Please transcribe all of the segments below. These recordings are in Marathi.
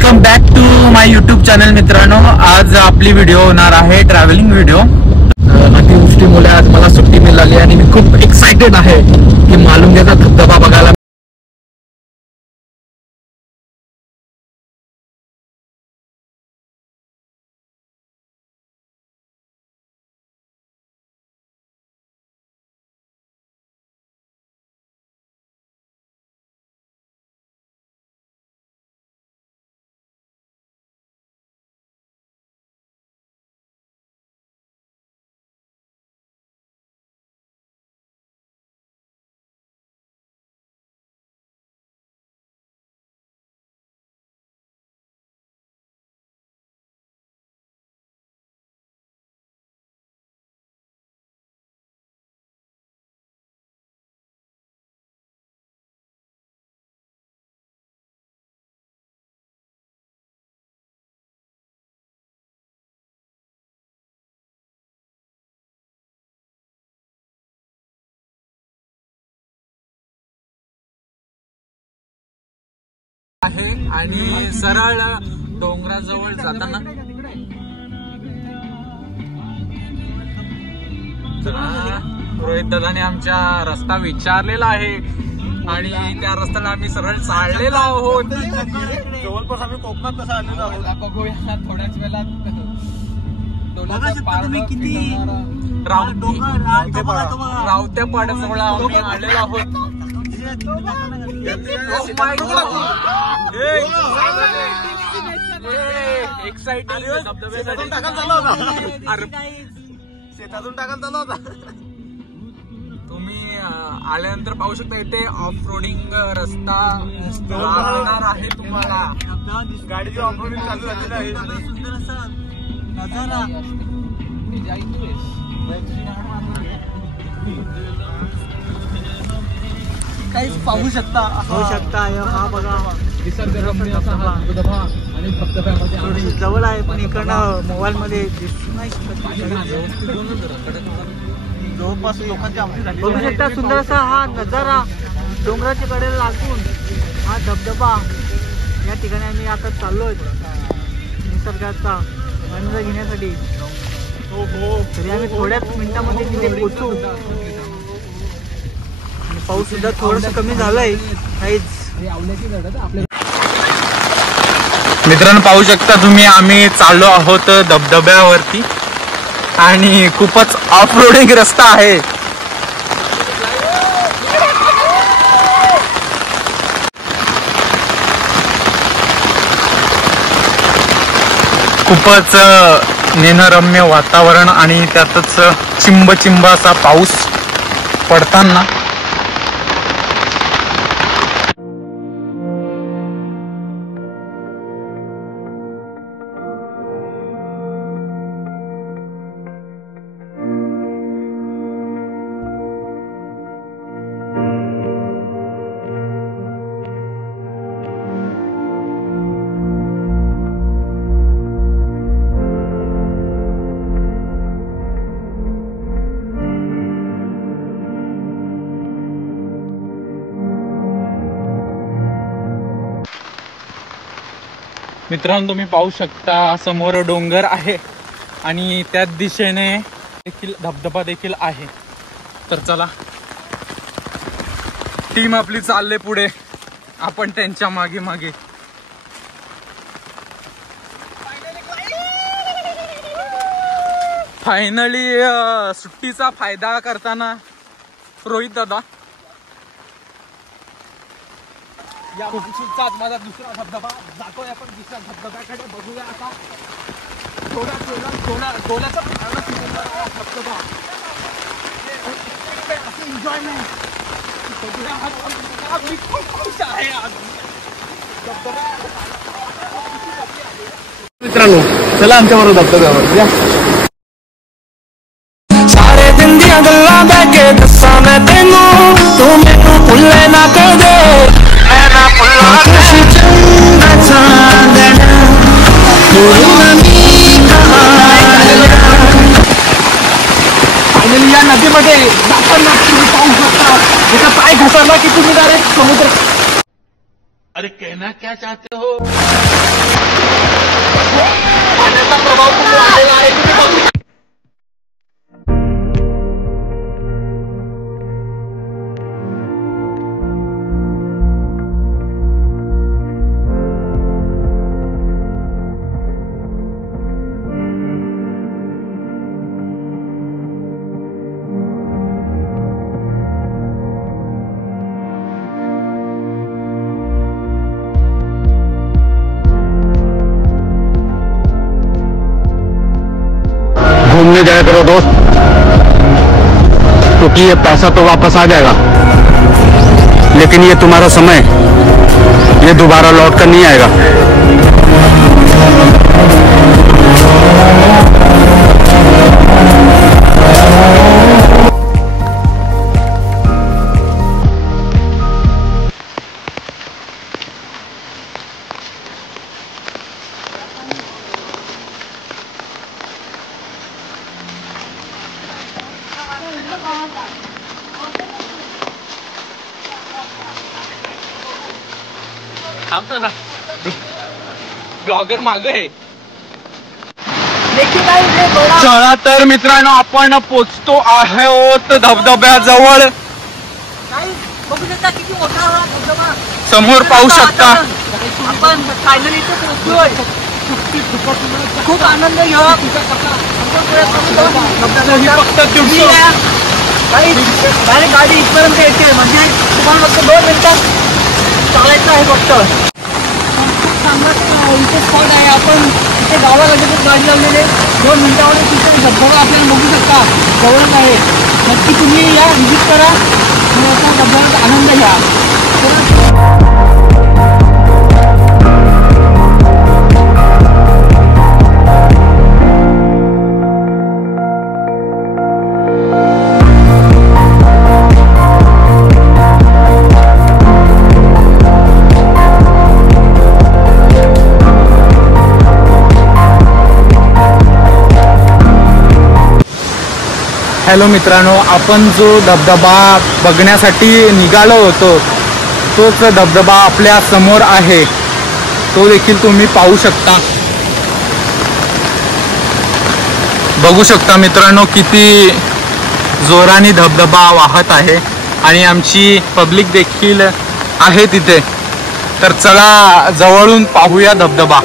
Welcome back to my YouTube channel मित्रांनो। आज आपली व्हिडिओ होणार आहे ट्रॅव्हलिंग व्हिडिओ। अतिवृष्टीमुळे आज मला सुट्टी मिळाली आणि मी खूप एक्साइटेड आहे की मालुंग्याचा धबधबा बघायला। आहे आणि सरळ डोंगराजवळ जाताना रोहित दादाने आमच्या रस्ता विचारलेला आहे आणि त्या रस्त्याला आम्ही सरळ चाललेलो आहोत। जवळपास आम्ही कोकणात कसं आलेलो आहोत बघूया थोड्याच वेळात। किती रावत्या पाड्याजवळ आम्ही आलेलो आहोत। एक्साइटिंग शेतातून टाकायला चालला होता। तुम्ही आल्यानंतर पाहू शकता इथे ऑफ रोडिंग रस्ता लागणार आहे तुम्हाला। गाडीची ऑफ रोडिंग चालू झालेली आहे। सुंदर असा नजारा काहीच पाहू शकता हा बघा निसर्गरम्य असा हा धबधबा आणि धबधब्यामध्ये जवळ आहे पण इकडनं मोबाईल मध्ये दिसू नाही शकत। जवळपास लोकांची आमची झाली बघू शकता सुंदर असा हा नजारा डोंगराच्या कडेला लागून हा धबधबा। या ठिकाणी आम्ही आता चाललोय निसर्गाचा आनंद घेण्यासाठी। तरी आम्ही थोड्याच मिनिटांमध्ये तिथे पोहोचू। पाऊस सुद्धा थोडंसं कमी झालंय काहीच। मित्रांनो पाहू शकता तुम्ही आम्ही चाललो आहोत धबधब्यावरती आणि खूपच ऑफ रोडिंग रस्ता आहे। खूपच निसर्गरम्य वातावरण आणि त्यातच चिंब चिंब असा पाऊस पडताना। मित्रांनो तुम्ही पाहू शकता समोर डोंगर आहे आणि त्याच दिशेने देखील धबधबा देखील आहे। तर चला टीम आपली चालले पुढे, आपण त्यांच्या मागे मागे। फायनली सुट्टीचा फायदा करताना रोहित दादा या खूपच माझा दुसरा धबधबा जातोय। आपण दुसऱ्या धबधब्याकडे बघूया आता। थोडासा धबधबा एन्जॉयमेंट मी खूप खुश आहे आज। मित्रांनो चला आमच्याबरोबर धबधब्यावर या। सारे दिन दियां गल्लां बह के दस्सां मैं तैनूं, तू मैनूं भुल्ले ना कर दे। फायनली या नदीमध्ये जाताना तुम्ही पाहू शकता इथं पाय घसरला की तुम्ही डायरेक्ट समुद्र अरे कहना क्या चाहते हो? पाण्याचा प्रभाव खूप वाढलेला आहे, तुम्ही बघू. घूमने जाया करो दोस्त, क्योंकि ये पैसा तो वापस आ जाएगा, लेकिन ये तुम्हारा समय ये दोबारा लौट कर नहीं आएगा। थांब ना, ब्लॉगर मागे आहे. चला तर मित्रांनो, आपण पोचतो आहोत धबधब्याजवळ. बघू शकता किती मोठा हा धबधबा समोर पाहू शकता. आपण फायनली इथे पोहोचलोय. खूप आनंद घ्यावा. फक्त गाडी इथपर्यंत येते, म्हणजे तुम्हाला फक्त 2 मिनिटात चालायचं आहे. फक्त खूप चांगला इथे स्पॉट आहे. आपण इथे गावाकडे गाडी लावलेली आहे. 2 मिनिटामध्ये तिथे धबधबा आपल्याला बघू शकता, जवळच आहे. नक्की तुम्ही या, व्हिजिट करा आणि असा धबधब्याचा आनंद घ्या. हॅलो मित्रांनो, आपण जो धबधबा बघण्यासाठी निघालो होतो तोच धबधबा आपल्या समोर आहे. तो देखील तुम्ही पाहू शकता. बघू शकता मित्रांनो, किती जोराने धबधबा वाहत आहे आणि आमची पब्लिक देखील आहे तिथे. तर चला जवळून पाहूया धबधबा.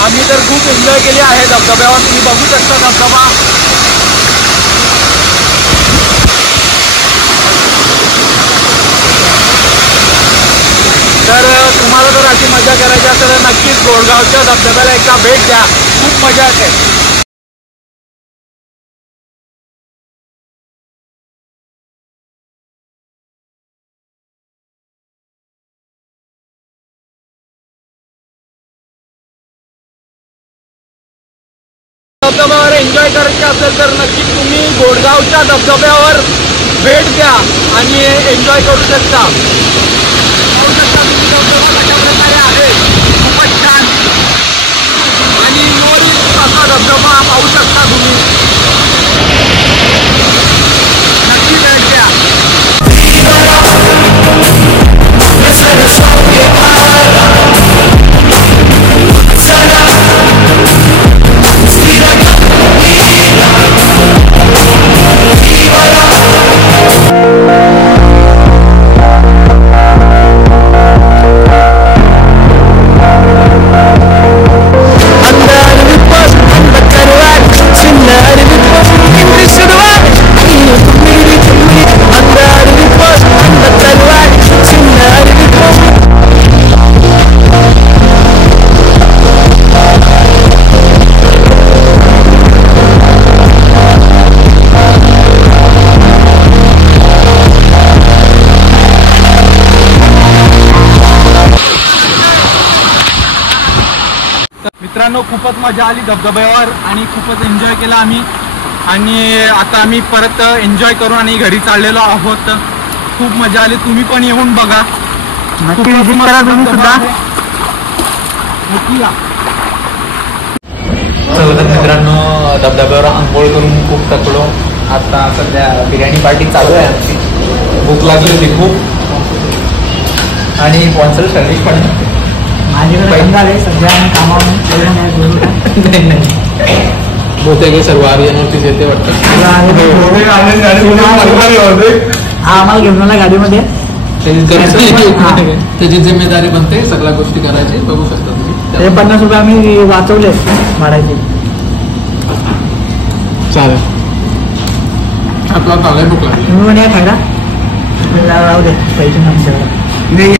आम्ही तर खूप एन्जॉय केली आहे धबधब्यावर. तुम्ही बघू शकता धबधबा. मजा करायची असेल तर नक्कीच गोडगावच्या धबधब्याला एकदा भेट द्या, खूप मजा येते. धबधब्यावर एन्जॉय करायचे असेल तर नक्कीच तुम्ही गोडगावच्या धबधब्यावर भेट द्या आणि एन्जॉय करू शकता. पाहू शकता तुम्ही धबधबा कशा प्रकारे आहे, खूपच छान आणि मोरी असा धबधबा पाहू शकता तुम्ही. नक्की भेट द्या. मित्रांनो, खूपच मजा आली धबधब्यावर आणि खूपच एन्जॉय केला आम्ही. आणि आता आम्ही परत एन्जॉय करून आणि घरी चाललेलो आहोत. खूप मजा आली, तुम्ही पण येऊन बघा. नक्की विजिट करा तुम्ही सुद्धा. नक्की या. तर मित्रांनो, धबधब्यावर आंघोळ करून खूप थकलो. आता सध्या बिर्याणी पार्टी चालू आहे आमची. भूक लागली होती खूप आणि स्पॉन्सर सर्विस पण माझ्याकडे झाले सध्या नाही बहुतेक सर्व आर्यनवरतीच येते वाटतं. हा आम्हाला घेऊन आला गाडीमध्ये. त्याची जिम्मेदारी बनते सगळ्या गोष्टी करायची. बघू शकता तुम्ही. ते 50 रुपये आम्ही वाचवले भाड्याचे. चालेल, आपला चालाय भूक लागली. तुम्ही पण या खायला. राहू दे पैसे नसते.